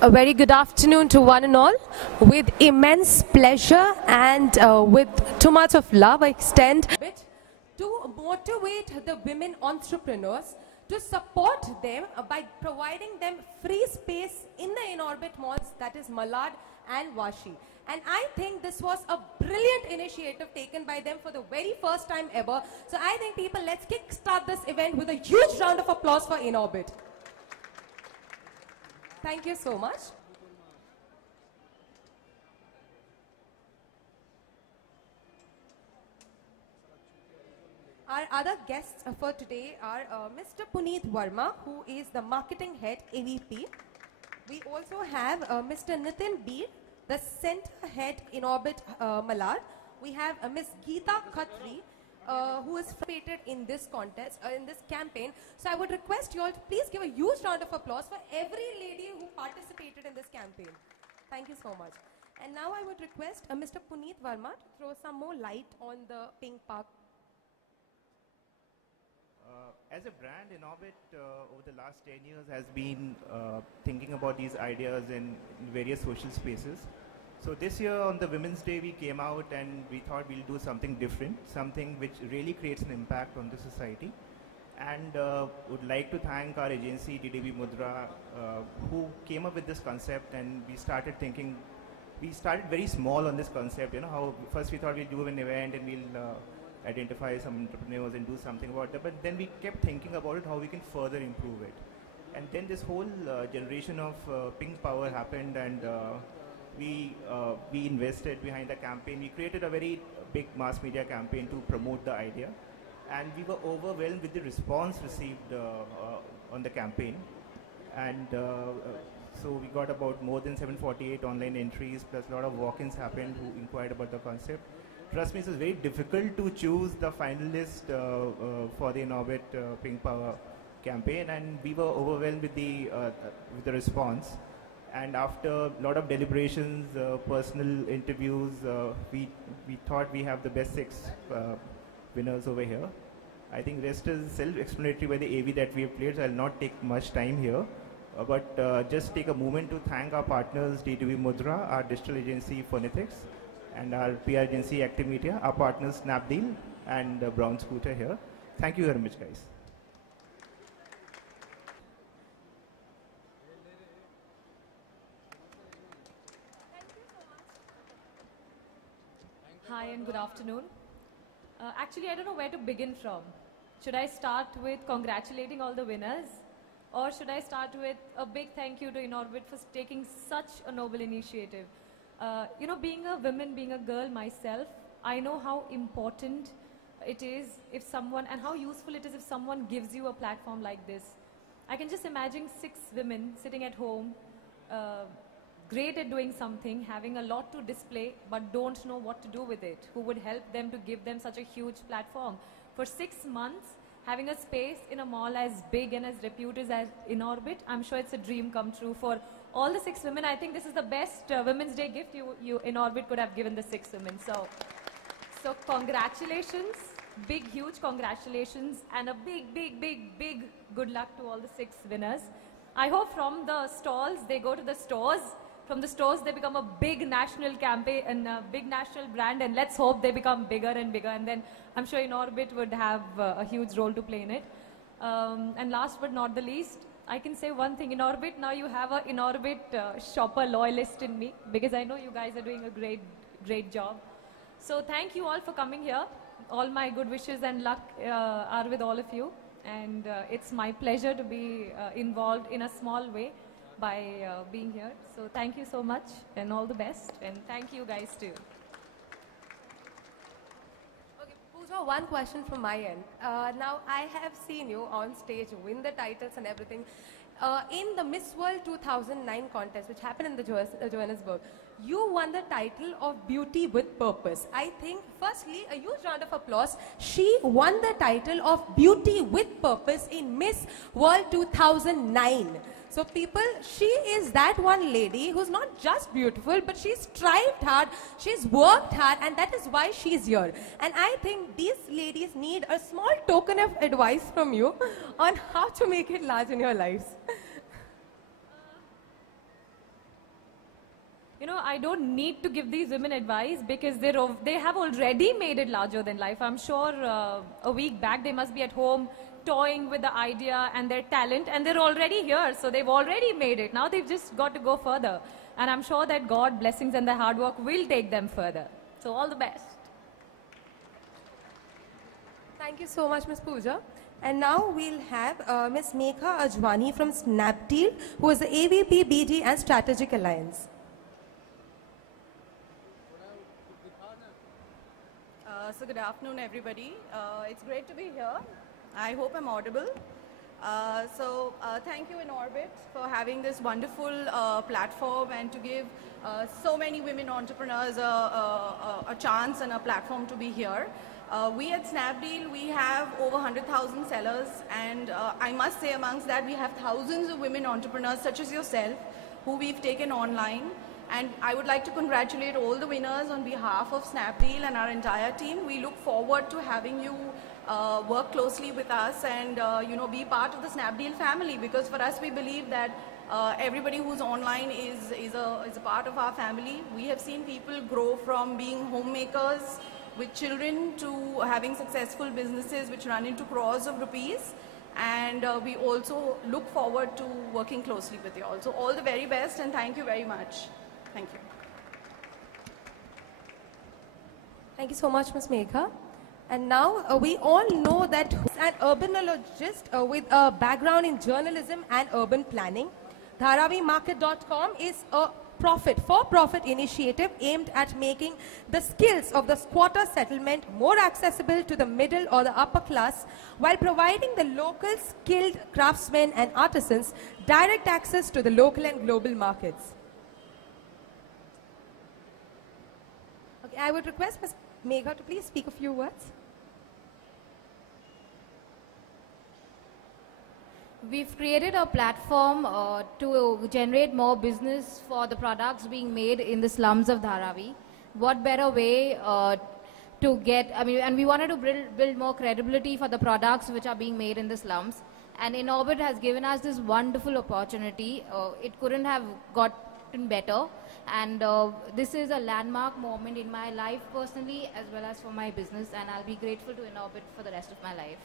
A very good afternoon to one and all. With immense pleasure and with too much of love, I extend to motivate the women entrepreneurs, to support them by providing them free space in the in-orbit malls, that is Malad and Vashi. And I think this was a brilliant initiative taken by them for the very first time ever. So I think people, let's kickstart this event with a huge round of applause for in-orbit. Thank you so much. Our other guests for today are Mr. Puneet Verma, who is the marketing head AVP. We also have Mr. Nitin Beer, the center head in Orbit Malad. We have Ms. Geeta Khatri, who is participated in this contest, in this campaign. So I would request you all to please give a huge round of applause for every lady who participated in this campaign. Thank you so much. And now I would request Mr. Puneet Verma to throw some more light on the Pink Park. As a brand, in-orbit over the last 10 years has been thinking about these ideas in various social spaces. So this year on the Women's Day we came out and we thought we'll do something different, something which really creates an impact on the society. And would like to thank our agency DDB Mudra who came up with this concept, and we started thinking, we started very small on this concept, you know, how first we thought we'll do an event and we'll identify some entrepreneurs and do something about that, but then we kept thinking about it, how we can further improve it. And then this whole generation of Pink Power happened, and we invested behind the campaign. We created a very big mass media campaign to promote the idea, and we were overwhelmed with the response received on the campaign. And so we got about more than 748 online entries, plus a lot of walk-ins happened who inquired about the concept. Trust me, it was very difficult to choose the finalist for the in-orbit Pink Power campaign, and we were overwhelmed with the response. And after a lot of deliberations, personal interviews, we thought we have the best 6 winners over here. I think rest is self-explanatory by the AV that we have played, so I'll not take much time here. But just take a moment to thank our partners, DDB Mudra, our digital agency Phonetics, and our PR agency Active Media, our partners Snapdeal and Brown Scooter here. Thank you very much, guys. Hi and good afternoon. Actually, I don't know where to begin from. Should I start with congratulating all the winners? Or should I start with a big thank you to in-orbit for taking such a noble initiative? You know, being a woman, being a girl myself, I know how important it is if someone, and how useful it is if someone gives you a platform like this. I can just imagine 6 women sitting at home, great at doing something, having a lot to display, but don't know what to do with it. Who would help them to give them such a huge platform? For 6 months, having a space in a mall as big and as reputed as in-orbit, I'm sure it's a dream come true for all the 6 women. I think this is the best Women's Day gift you in-orbit could have given the 6 women. So congratulations, big, huge congratulations, and a big good luck to all the 6 winners. I hope from the stalls, they go to the stores. From the stores, they become a big national campaign and a big national brand, and let's hope they become bigger and bigger, and then I'm sure in-orbit would have a huge role to play in it. And last but not the least, I can say one thing, in-orbit, now you have an in-orbit shopper loyalist in me, because I know you guys are doing a great job. So thank you all for coming here. All my good wishes and luck are with all of you, and it's my pleasure to be involved in a small way by being here. So thank you so much and all the best, and thank you guys too. Okay, Pooja, one question from my end. Now I have seen you on stage win the titles and everything. In the Miss World 2009 contest, which happened in the Johannesburg, you won the title of Beauty with Purpose. I think, firstly, a huge round of applause. She won the title of Beauty with Purpose in Miss World 2009. So people, she is that one lady who's not just beautiful, but she's strived hard, she's worked hard, and that is why she's here. And I think these ladies need a small token of advice from you on how to make it large in your lives. I don't need to give these women advice because they have already made it larger than life. I'm sure a week back they must be at home toying with the idea and their talent, and they're already here. So they've already made it. Now they've just got to go further. And I'm sure that God, blessings and their hard work will take them further. So all the best. Thank you so much, Ms. Pooja. And now we'll have Ms. Megha Ajwani from Snapdeal, who is the AVP, BD and Strategic Alliance. So good afternoon, everybody. It's great to be here. I hope I'm audible. Thank you Inorbit for having this wonderful platform and to give so many women entrepreneurs a chance and a platform to be here. We at Snapdeal, we have over 100,000 sellers, and I must say amongst that we have thousands of women entrepreneurs such as yourself who we've taken online. And I would like to congratulate all the winners on behalf of Snapdeal and our entire team. We look forward to having you work closely with us and be part of the Snapdeal family, because for us we believe that everybody who's online is a part of our family. We have seen people grow from being homemakers with children to having successful businesses which run into crores of rupees. And we also look forward to working closely with you all. So all the very best and thank you very much. Thank you. Thank you so much, Ms. Megha. And now we all know that an urbanologist with a background in journalism and urban planning. Dharavimarket.com is a for-profit initiative aimed at making the skills of the squatter settlement more accessible to the middle or the upper class, while providing the local skilled craftsmen and artisans direct access to the local and global markets. Okay, I would request Ms. Megha to please speak a few words. We've created a platform to generate more business for the products being made in the slums of Dharavi. What better way to get, and we wanted to build more credibility for the products which are being made in the slums. And Inorbit has given us this wonderful opportunity. It couldn't have gotten better. And this is a landmark moment in my life personally as well as for my business. And I'll be grateful to Inorbit for the rest of my life.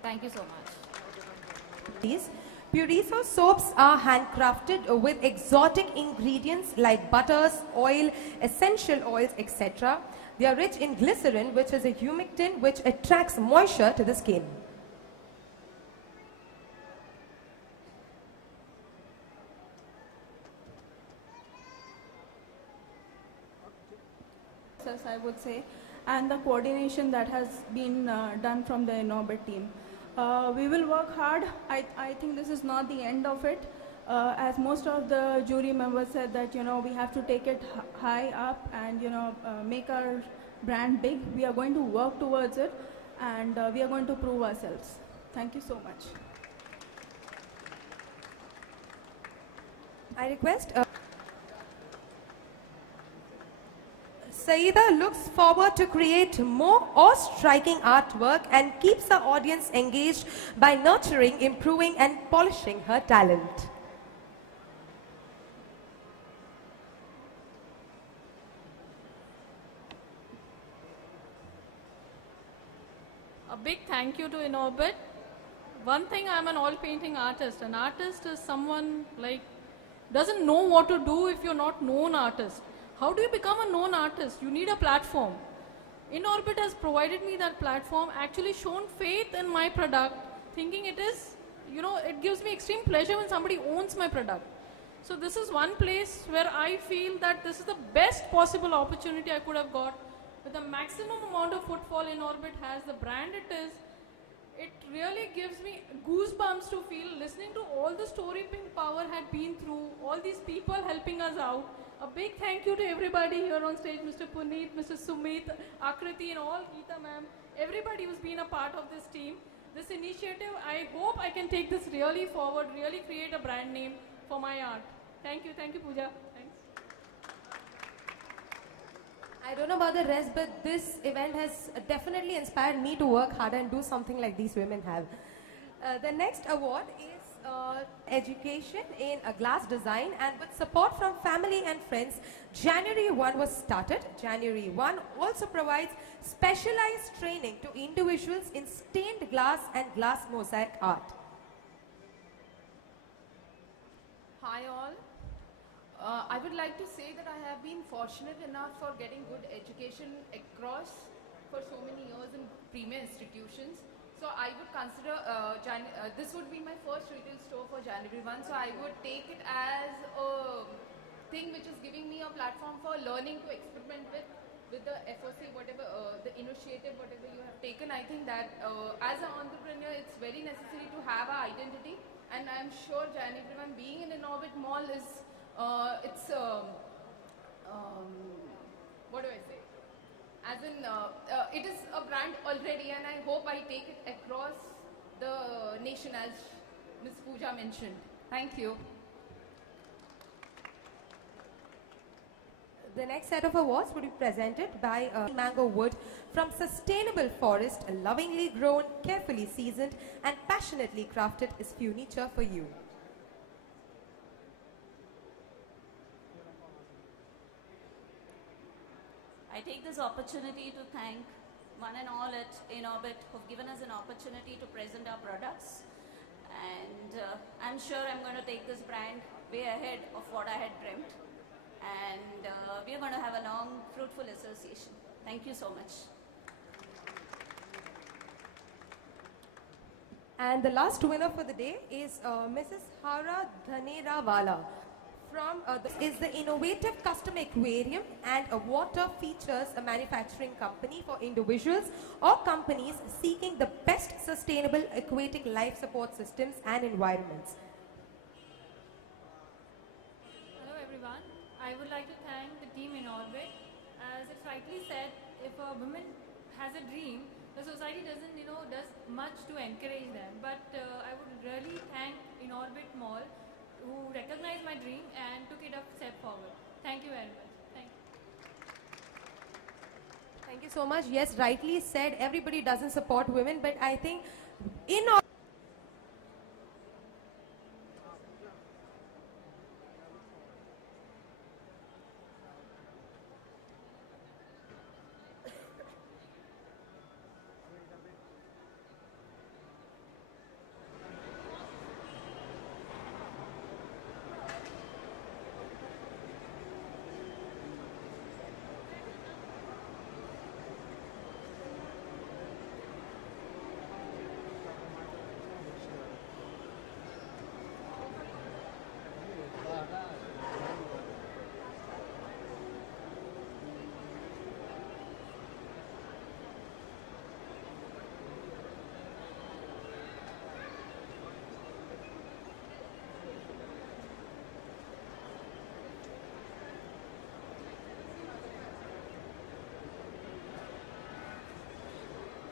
Thank you so much. Puriso soaps are handcrafted with exotic ingredients like butters, oil, essential oils, etc. They are rich in glycerin, which is a humectant which attracts moisture to the skin. I would say, and the coordination that has been done from the Inorbit team. We will work hard. I think this is not the end of it. As most of the jury members said that, we have to take it high up and, make our brand big. We are going to work towards it and we are going to prove ourselves. Thank you so much. I request Saida looks forward to create more awe-striking artwork and keeps the audience engaged by nurturing, improving and polishing her talent. A big thank you to Inorbit. One thing, I'm an oil painting artist. An artist is someone doesn't know what to do if you're not known artist. How do you become a known artist? You need a platform. Inorbit has provided me that platform, actually shown faith in my product, thinking it is, it gives me extreme pleasure when somebody owns my product. So this is one place where I feel that this is the best possible opportunity I could have got. With the maximum amount of footfall Inorbit has, the brand it is, it really gives me goosebumps to feel, listening to all the story Pink Power had been through, all these people helping us out. A big thank you to everybody here on stage, Mr. Puneet, Mr. Sumit, Akriti and all, Geeta ma'am, everybody who's been a part of this team. This initiative, I hope I can take this really forward, really create a brand name for my art. Thank you, Pooja. Thanks. I don't know about the rest, but this event has definitely inspired me to work harder and do something like these women have. The next award is education in glass design, and with support from family and friends, January 1 was started. January 1 also provides specialized training to individuals in stained glass and glass mosaic art. Hi all. I would like to say that I have been fortunate enough for getting good education across for so many years in premier institutions. So I would consider this would be my first retail store for January 1. So I would take it as a thing which is giving me a platform for learning to experiment with the FOC, whatever the initiative, whatever you have taken. I think that as an entrepreneur, it's very necessary to have an identity. And I'm sure January 1 being in Inorbit Mall is what do I say? As in, it is a brand already, and I hope I take it across the nation as Ms. Pooja mentioned. Thank you. The next set of awards will be presented by Mango Wood from Sustainable Forest, lovingly grown, carefully seasoned and passionately crafted is furniture for you. I take this opportunity to thank one and all at Inorbit who've given us an opportunity to present our products, and I'm sure I'm going to take this brand way ahead of what I had dreamt, and we're going to have a long, fruitful association. Thank you so much. And the last winner for the day is Mrs. Hara Dhanerawala. This is the Innovative Custom Aquarium and a Water Features, a manufacturing company for individuals or companies seeking the best sustainable aquatic life support systems and environments. Hello everyone. I would like to thank the team Inorbit. As it's rightly said, if a woman has a dream, the society doesn't, does much to encourage them. But I would really thank Inorbit Mall who recognized my dream and took it a step forward. Thank you very much. Thank you. Thank you so much. Yes, rightly said, everybody doesn't support women, but I think in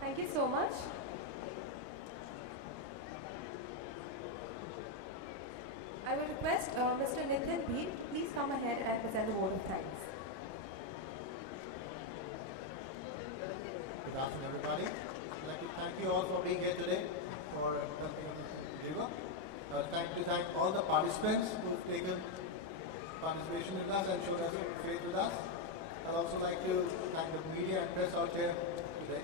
Thank you so much. I will request Mr. Nitin Bhir, please come ahead and present the vote of thanks. Good afternoon, everybody. I'd like to thank you all for being here today for helping deliver. I would like to thank all the participants who've taken participation with us and shown us faith with us. I'd also like to thank the media and press out here today.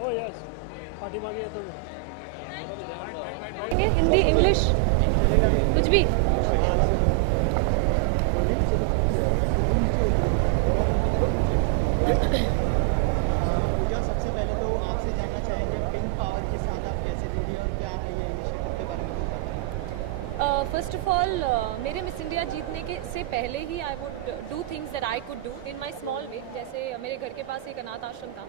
Oh yes, Fatima गया तो Hindi English कुछ भी पूजा सबसे पहले तो आपसे जानना चाहेंगे पिंक पावर के साथ आप कैसे जुड़ी और क्या है ये इनिशिएटिव के बारे में फर्स्ट ऑफ ऑल मेरे मिस इंडिया जीतने के से पहले ही I would do things that I could do in my small way. जैसे मेरे घर के पास एक अनाथ आश्रम था,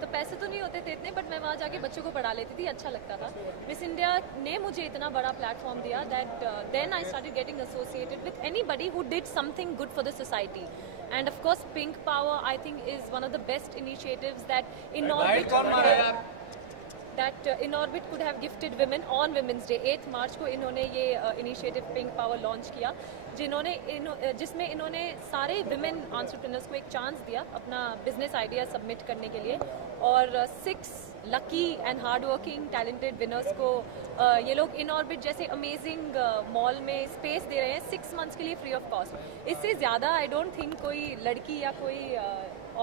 तो पैसे तो नहीं होते थे इतने, बट मैं वहाँ जाके बच्चों को पढ़ा लेती थी, अच्छा लगता था। मिस इंडिया ने मुझे इतना बड़ा प्लेटफॉर्म दिया that then I started getting associated with anybody who did something good for the society. And of course, Pink Power, I think, is one of the best initiatives that Inorbit could have gifted women on Women's Day. 8 मार्च को इन्होंने ये initiative pink power launch किया, जिसमें इन्होंने सारे women entrepreneurs को एक chance दिया अपना बिजनेस आइडिया सबमिट करने के लिए, और 6 lucky and hard working talented winners को ये लोग इनऑर्बिट जैसे अमेजिंग मॉल में स्पेस दे रहे हैं 6 मंथ्स के लिए फ्री ऑफ कॉस्ट। इससे ज़्यादा आई डोंट थिंक कोई लड़की या कोई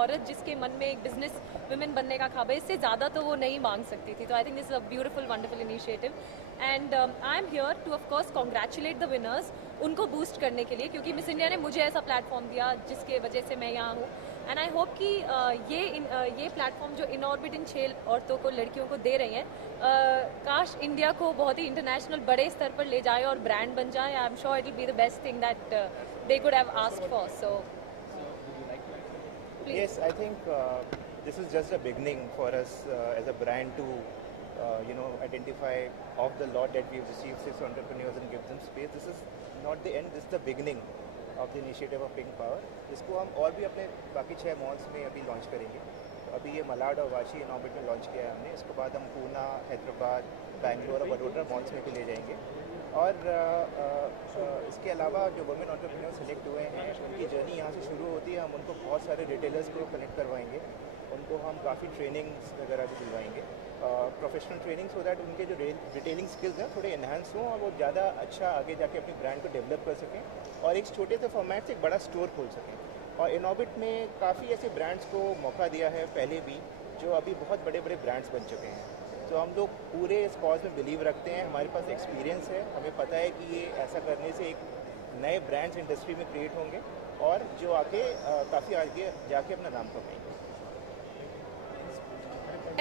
औरत जिसके मन में एक बिजनेस वुमेन बनने का ख्वाब है, इससे ज़्यादा तो वो नहीं मांग सकती थी। तो I think this is a beautiful wonderful initiative and I am here two of course congratulate the winners, उनको बूस्ट करने के लिए, क्योंकि मिस इंडिया ने मुझे ऐसा प्लेटफॉर्म दिया जिसके वजह से मैं यहाँ हूँ। एंड आई होप कि ये प्लेटफॉर्म जो इनऑर्बिट इन 6 औरतों को, लड़कियों को दे रही हैं, काश इंडिया को बहुत ही इंटरनेशनल बड़े स्तर पर ले जाए और ब्रांड बन जाए। I am sure it will be the best thing that they could have asked for. So yes, I think this is just a beginning for us as a brand to identify of the lot that we've received 6 entrepreneurs and give them space. This is not the end, this is the beginning of the initiative of Pink Power, जिसको हम और भी अपने बाकी 6 malls में अभी launch करेंगे। अभी ये मलाड और वाशी इनऑर्बिट में लॉन्च किया है हमने, इसके बाद हम पूना, हैदराबाद, बैंगलोर और वडोदरा मॉल्स में भी ले जाएंगे। और इसके अलावा जो वुमेन एंटरप्रेन्योर सेलेक्ट हुए हैं उनकी जर्नी यहाँ से शुरू होती है। हम उनको बहुत सारे रिटेलर्स को कनेक्ट करवाएंगे, उनको हम काफ़ी ट्रेनिंग्स वगैरह भी दिलवाएंगे, प्रोफेशनल ट्रेनिंग, सो दैट उनके जो रिटेलिंग स्किल्स हैं थोड़े इन्हांस हों और वो ज़्यादा अच्छा आगे जाके अपनी ब्रांड को डेवलप कर सकें और एक छोटे से फॉर्मेट से एक बड़ा स्टोर खोल सकें। और इनऑर्बिट ने काफ़ी ऐसे ब्रांड्स को मौका दिया है पहले भी, जो अभी बहुत बड़े बड़े ब्रांड्स बन चुके हैं। तो हम लोग पूरे इस कॉज में बिलीव रखते हैं, हमारे पास एक्सपीरियंस है, हमें पता है कि ये ऐसा करने से एक नए ब्रांड्स इंडस्ट्री में क्रिएट होंगे और जो आगे काफ़ी आगे जाके अपना नाम कमाएंगे।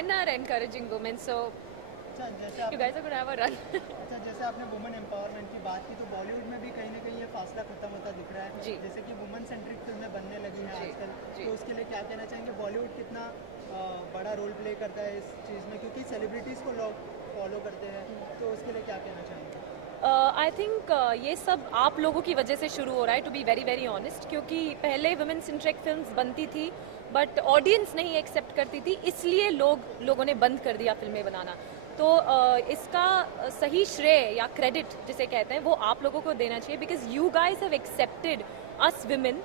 And are encouraging women, so you guys are going to have a run. अच्छा, जैसे आपने वुमेन एम्पावरमेंट की बात की, तो बॉलीवुड में भी कहीं ना कहीं ये फासला खत्म होता दिख रहा है, जैसे कि वुमेन सेंट्रिक फिल्में बनने लगी हैं आजकल, तो उसके लिए क्या कहना चाहेंगे? बॉलीवुड कितना बड़ा रोल प्ले करता है इस चीज़ में, क्योंकि सेलिब्रिटीज़ को लोग फॉलो करते हैं, तो उसके लिए क्या कहना चाहेंगे? आई थिंक ये सब आप लोगों की वजह से शुरू हो रहा है, to be very very honest, क्योंकि पहले वुमेन सेंट्रिक फिल्म्स बनती थी बट ऑडियंस नहीं एक्सेप्ट करती थी, इसलिए लोगों ने बंद कर दिया फिल्में बनाना। तो इसका सही श्रेय या क्रेडिट जिसे कहते हैं वो आप लोगों को देना चाहिए, because you guys have accepted us women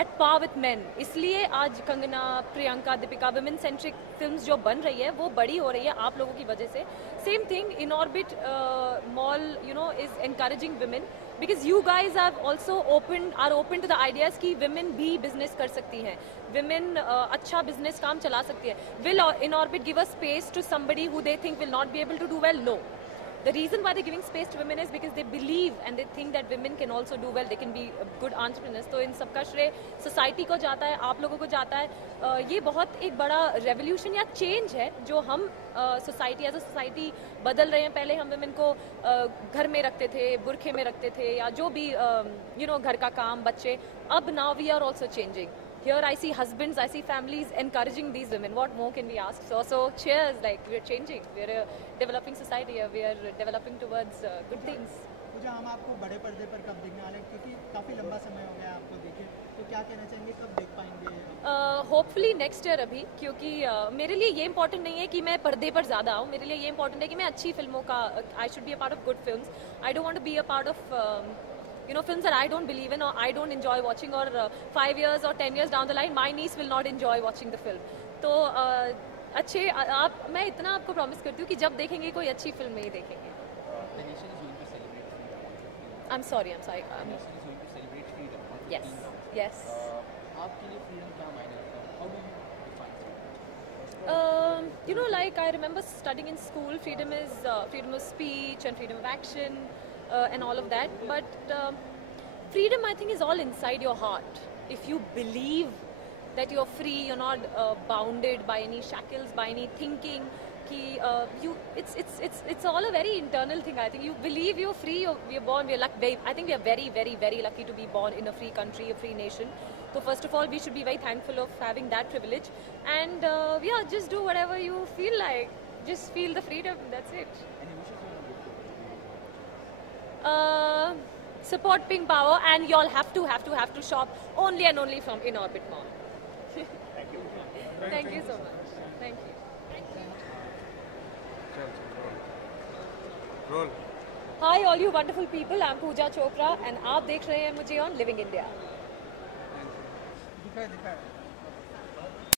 at par with man. इसलिए आज Kangana, Priyanka, Deepika, women centric films जो बन रही है वो बड़ी हो रही है आप लोगों की वजह से। Same thing Inorbit mall is encouraging women, because you guys are open to the ideas कि विमेन भी बिजनेस कर सकती हैं, विमेन अच्छा बिजनेस काम चला सकती है। Will Inorbit give a space to somebody who they think will not be able to do well? No. The reason why they're giving space to women is because they believe and they think that women can also do well, they can be good entrepreneurs. तो इन सबका श्रेय society को जाता है, आप लोगों को जाता है। ये बहुत एक बड़ा रेवोल्यूशन या चेंज है जो हम सोसाइटी एज अ सोसाइटी बदल रहे हैं। पहले हम women को घर में रखते थे, बुरखे में रखते थे, या जो भी घर का काम, बच्चे। अब now we are also changing. Here I see husbands, I see families encouraging these women. What more can we ask? So cheers, like we're changing. We're a developing society here. We are developing towards good things. मुझे हम आपको बड़े पर्दे पर कब देखने वाले हैं, क्योंकि काफ़ी लंबा समय हो गया आपको देखे, तो क्या कहना चाहेंगे, कब देख पाएंगे? होपफुली नेक्स्ट ईयर अभी, क्योंकि मेरे लिए ये इंपॉर्टेंट नहीं है कि मैं पर्दे पर ज़्यादा आऊँ, मेरे लिए ये इंपॉर्टेंट है कि मैं अच्छी फिल्मों का, I should be a part of good films. I don't want to be a part of films that I don't believe in or I don't enjoy watching, or 5 years or 10 years down the line my niece will not enjoy watching the film. तो मैं इतना आपको promise करती हूँ कि जब देखेंगे कोई अच्छी फिल्म में ही देखेंगे. I'm sorry. Yes. आपके लिए freedom क्या मायने रखता है? How do you define it? Like I remember studying in school, freedom of speech and freedom of action. And all of that, but freedom I think is all inside your heart. If you believe that you're free, you're not bounded by any shackles, by any thinking कि it's all a very internal thing. I think you believe you're free, we're born, I think we are very, very, very lucky to be born in a free country, a free nation. So first of all, we should be very thankful of having that privilege. And yeah, just do whatever you feel like. Just feel the freedom, that's it. Support Pink Power, and y'all have to shop only and only from Inorbit Mall. Thank you. Thank you so much. Thank you. Roll. Hi all you wonderful people, I'm Pooja Chopra and आप देख रहे हैं मुझे on Living India. दिखाए